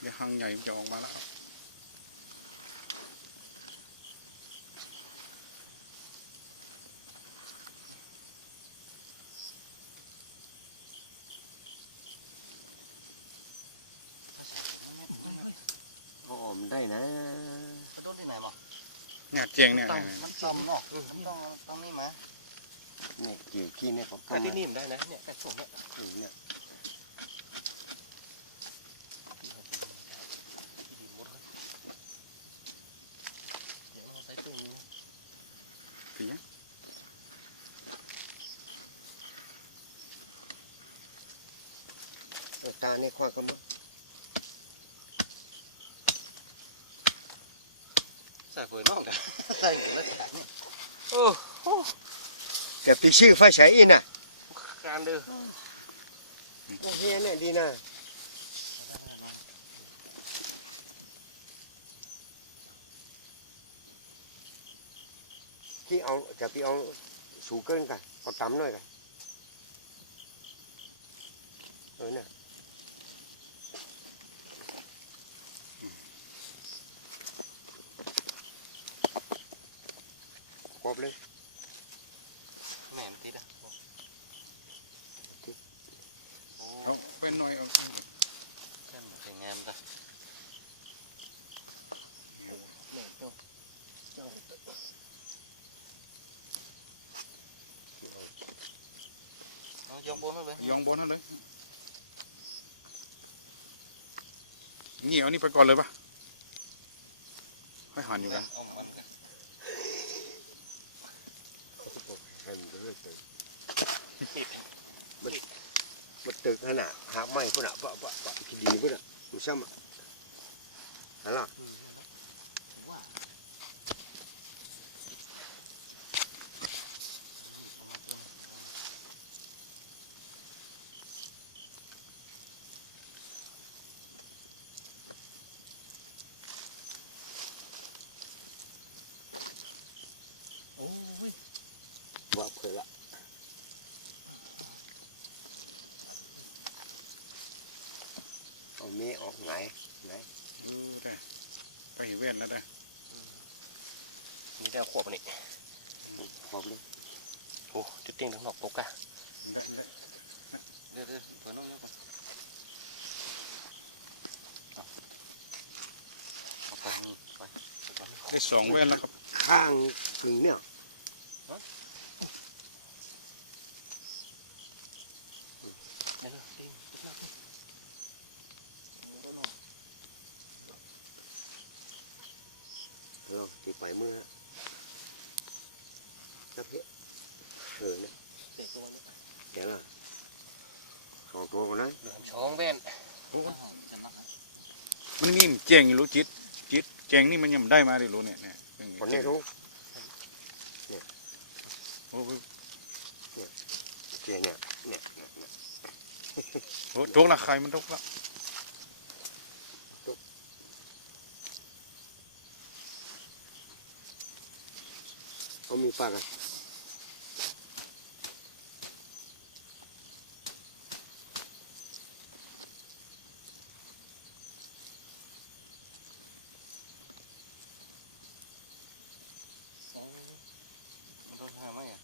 เดี๋ยวหางใหญ่มันจะออกมาแล้วอ๋อมันได้นะกระโดดที่ไหนบอกเนี่ยเจียงเนี่ยต้องเนี่ยมันต้องนอกมันต้องต้องนี่มาเนี่ยเกี่ยวขี้เนี่ยเขาแต่ที่นี่มันได้นะเนี่ยแค่ส่วนเนี่ยเนี่ย เดี๋ยวเราใส่ตู้นี้ ปีเนี้ย ตัวตาเนี่ยคว้าก็มั้งใส่เฟืนนอกเด้ใส่แล้วนี่โอ้โหแกปีชื่อไฟฉายอินอะ การเด้อ โอเคเนี่ยดีนะที่เอาจะไปเอาสูงเกินกันเอาต่ำหน่อยกันเออเนี่ยคร บเลยแม่มันติดอะโอ้เอาเป็นหน่อยเอาแค่มันเป็นงามจ้ะแม่เจ้าเจ้าเอายองบนมาเลยยองบนนั่นเลยนี่เอานี่ไปก่อนเลยปะให้หันอยู่กันเมันกันเป็นเรื่องตึกมันมันตึกขนาดหาไม้ขนาดปะปะปะที่ดีขนาดดูซ้ำอะอะไร ว่าเผื่อละเอาเมออกไหนไหนดูได้ไปเว้นแล้วได้นี่ได้ขวบอันนี้ขอบเลยโอ้จะติ้งทั้งนอกตกอะเดี๋ยวเดี๋ยวเปิดน้องแล้วก่อนเอาไปนี่ไปไปได้สองเว้นแล้วครับ ข้างถึงเนี่ยเออที่ไป เมื่อสักเพเออเนี่ยแกละสองตัวกันนะเหลือช้องเว้นมันนี่เจียงอยู่รู้จิตจิตเจียงนี่มันยังไม่ได้มาดิรู้เนี่ยเนี่ยคนนี้รู้โอ้โหเจเนี่ยเนี่ยเนี่ยเนี่ยโอ้ทุกละใครมันทุกละ เขามีปากอะ ต้องหาไหมอะ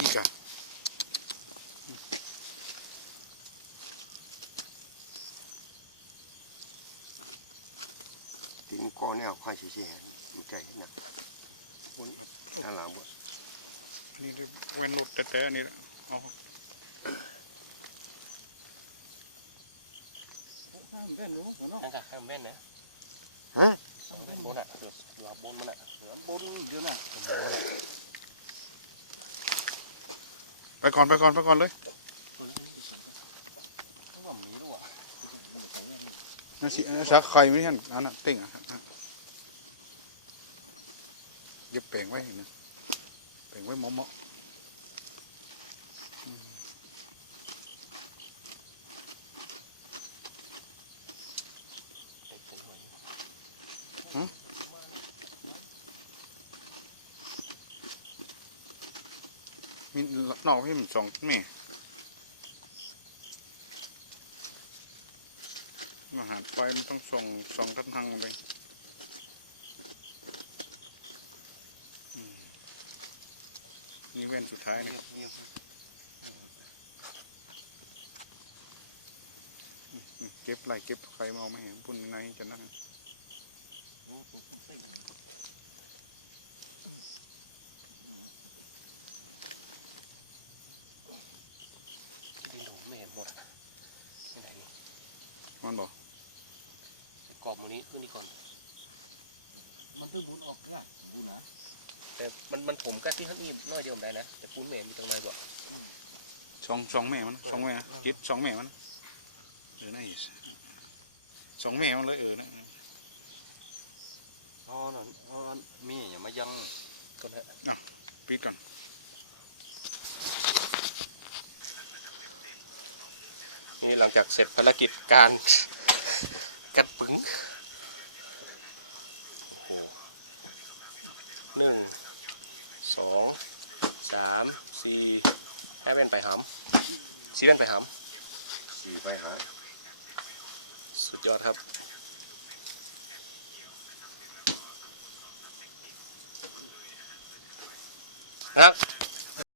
อีกอะ ถึง คอเนี่ยควายเฉยๆมันใจนะคนด้านหลังบ่นี่เว้นรถแต่ๆนี่เอานั่นค่ะข้ามเว้นนะฮะสองเว้นบนอะเหลือเหลือบนมันอะเหลือบนเยอะนะไปก่อนไปก่อนไปก่อนเลยว่ามีด้วยนั่นสิสักไข่ไม่ทันอันนั้นเต็งอะ เย็บแปลงไว้นะแปลงไว้เหมาะๆมีนอกให้มันสองแม่อาหารไฟมันต้องส่งสองทั้งทางเลย นี่เว้นสุดท้ายเนี่ยอืมเก็บไรเก็บใครมาเอาไม่เห็นปุ่นในจะนั่งที่หนูไม่เห็นหมดอะที่ไหนนี่มันบอกกรอบหมูนี้ขึ้นนี่ก่อนมันต้องบุญออกแค่บุญนะ แต่มันมันผมก็ที่ท่านอีน้อยเดียวผมได้นะแต่ปูนเมมีตรงไหนบ่สองสองแม่มันสองแม่นะจิตสองแม่มันเออน่าอีสสองแม่มันเลยเออนะอ๋อนั่นอ๋อนั่นมีอย่ามายังก่อนนะปิดก่อนนี่หลังจากเสร็จภารกิจการกัดปึ้งโอ้โหหนึ่ง สองสามสี่ให้เป็นไปหำสี่เป็นไปหสี่ไปหาำสุดยอดครับนะครับ